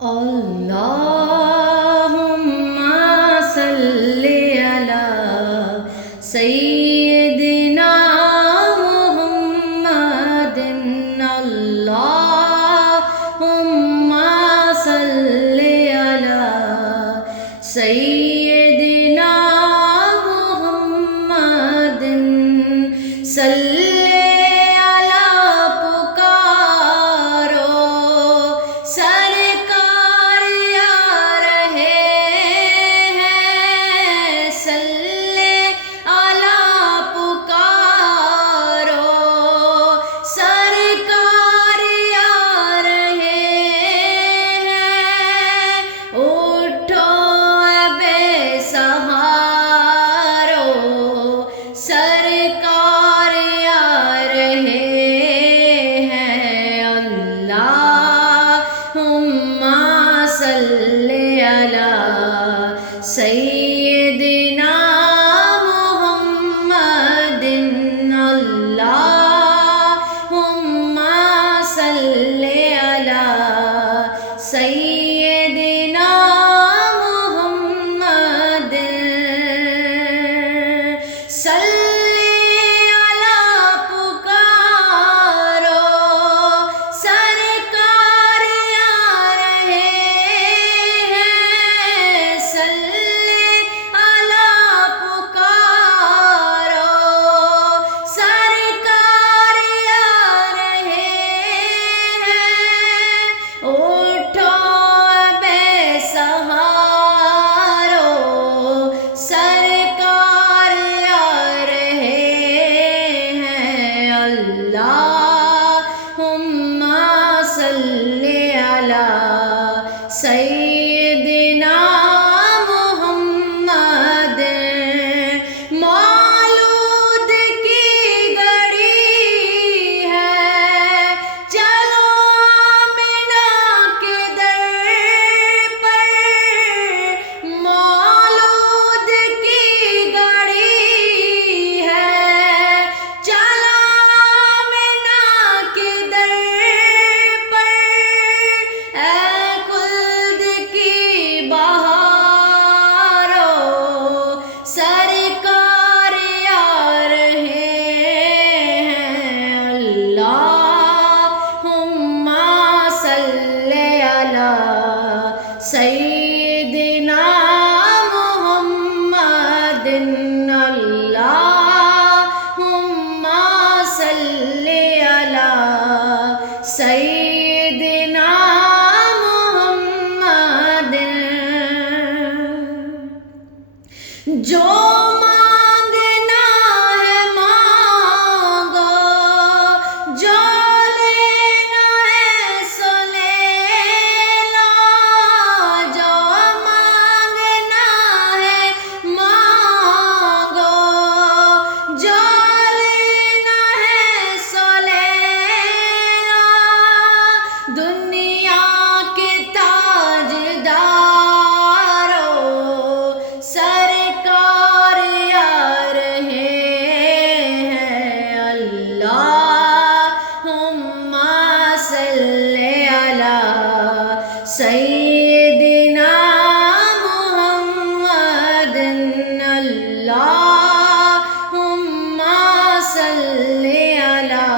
اللہم صلی علی سیدنا محمد اللہم صلی علی سیدنا محمد صلی سیدنا محمد اللہم صلی علی سیدنا محمد صلی علی پکارو سرکار آ رہے ہیں صلی علی پکارو سرکار آ رہے ہیں اٹھو بے سہارو سرکار آ رہے ہیں اللہم صلی علی سیدنا محمد مولود کی گھڑی ہے چلو آمنہ کے در پر مولود کی گھڑی ہے چلو آمنہ کے در پر اے خلد کی بہارو سرکار آ رہے ہیں اللہم صلی علی سیدنا محمد اللہم صلی علی سیدنا محمد جو مانگنا ہے مانگو جو لینا ہے سو لے لو جو مانگنا ہے مانگو جو لینا ہے سو لے لو دنیا کے تاجدارو سرکار آ رہے ہیں اللہم صلی علی سیدنا محمد اللہم صلی علی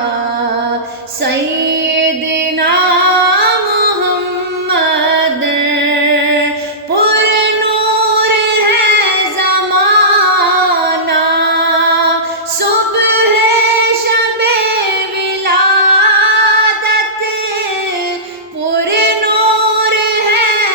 سیدنا محمد پر نور ہے زمانہ صبح شب ولادت پر نور ہے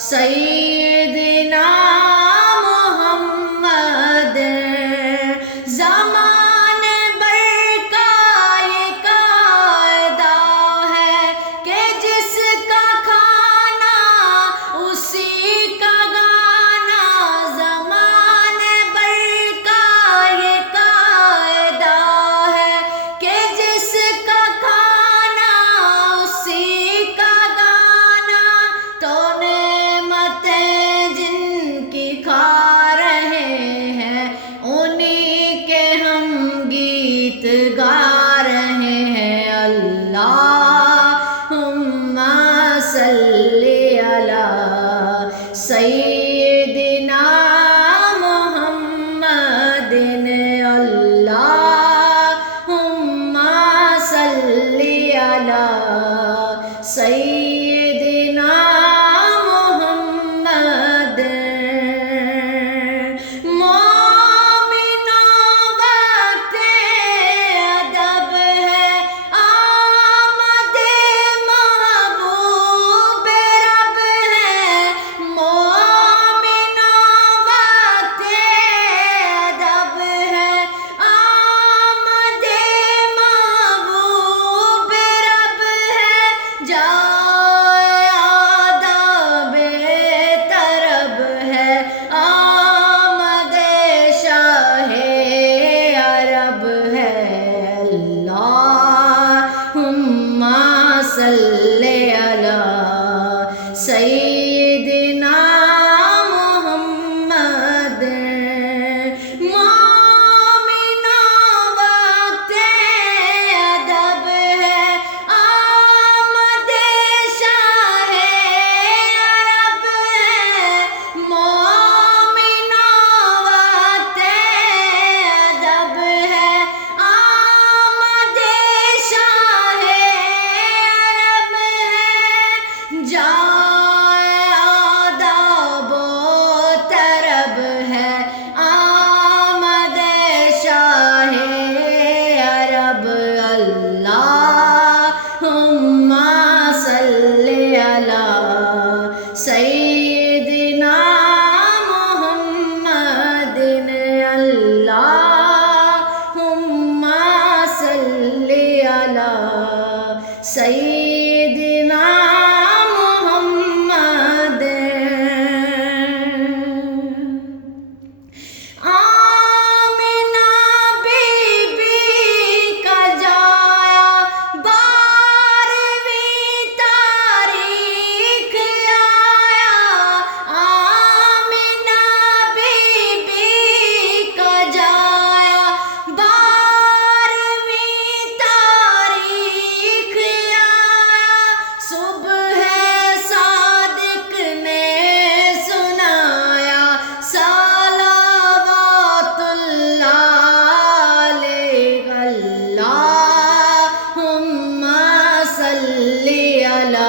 سیدنا محمد زمانے بھر کا یہ قاعدہ ہے کہ جس کا کھانا اسی کا گانا زمانے بھر کا یہ قاعدہ ہے کہ جس کا کھانا اسی کا گانا تو کھا رہے ہیں انہی کے ہم گیت گا رہے ہیں اللہم صلی علی سیدنا محمد اللہم صلی علی سیدنا صلی علی سیدنا محمد مومنو وقت ادب ہے آمد شاہ عرب ہے مومنو وقت ادب ہے آمد شاہ جائے آداب و طرب ہے آمد شاہ عرب اللہم صلی علی سیدنا محمد اللہم صلی علی سیدنا صلی علی